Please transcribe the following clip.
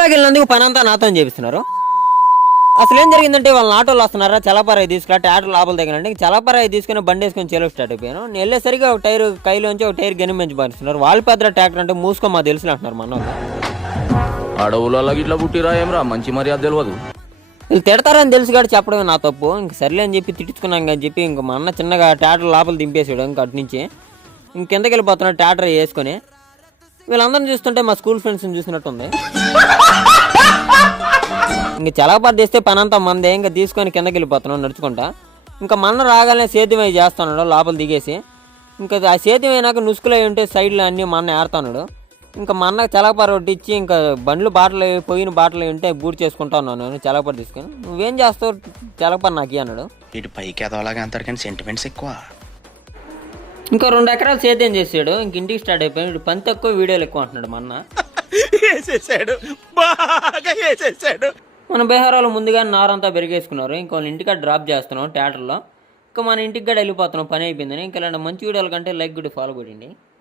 వెళ్ళినందుకు పని అంతా నాతో చేపిస్తున్నారు. అసలు ఏం జరిగిందంటే వాళ్ళ ఆటోలో వస్తున్నారా, చలపరాయి తీసుకురా ట్యాటర్ లోపల దగ్గరండి. చలపరాయి తీసుకుని బండి వేసుకొని చేలో స్టార్ట్ అయిపోయాను. నేను వెళ్ళేసరికి ఒక టైర్ కైలోంచి ఒక టైర్ గని మంచి పారుస్తున్నారు. వాళ్ళు పెద్ద ట్రాక్టర్ అంటే మూసుకో మా తెలుసు అంటున్నారు. మన అడవులలో ఇట్లా పుట్టిరా ఏమరా మంచి మర్యాద తెలియదు. వీళ్ళు తిడతారని తెలుసు కాబట్టి చెప్పడమే నా తప్పు. ఇంక సర్లే అని చెప్పి తిట్టించుకున్నాం అని చెప్పి ఇంక మా అన్న చిన్నగా ట్యాటర్ లోపల దింపేసాడు. ఇంక అటు నుంచి ఇంకెంతకి వెళ్ళిపోతున్నాడు ట్యాటర్ వేసుకొని. వీళ్ళందరిని చూస్తుంటే మా స్కూల్ ఫ్రెండ్స్ని చూసినట్టుంది. ఇంక చలపాటు చేస్తే పని అంతా మందే. ఇంకా తీసుకొని కిందకి వెళ్ళిపోతున్నాడు నడుచుకుంటా. ఇంకా మన్న రాగానే సేద్యం అవి చేస్తున్నాడు లోపల దిగేసి. ఇంకా ఆ సేద్యం అయినాక నుసుకులు అయి ఉంటే సైడ్లో అన్నీ మా అన్న ఏరుతున్నాడు. ఇంకా మా అన్నకు చలపార ఇచ్చి ఇంకా బండ్లు బాటలు పోయిన బాటలు ఉంటే బూట్ చేసుకుంటా ఉన్నాను నేను చలపార తీసుకొని. నువ్వేం చేస్తావు చలపార నాకు అన్నాడు. ఇటు పైకి ఎదవలాగా అంటారు కానీ సెంటిమెంట్స్ ఎక్కువ. ఇంకా 2 ఎకరాలు సేద్యం చేసాడు. ఇంక ఇంటికి స్టార్ట్ అయిపోయాడు. పని తక్కువ వీడియోలు ఎక్కువ అంటున్నాడు మా అన్న. మన బీహారాలు ముందుగా నారంతా పెరిగేసుకున్నారు. ఇంకా వాళ్ళ ఇంటికాడ డ్రాప్ చేస్తున్నాం థియేటర్లో. ఇంకా మన ఇంటికి కూడా వెళ్ళిపోతున్నాం పని అయిపోయిందని. ఇంకా ఇలాంటి మంచి వీడియోల కంటే లైక్ కూడా ఫాలో కొట్టండి.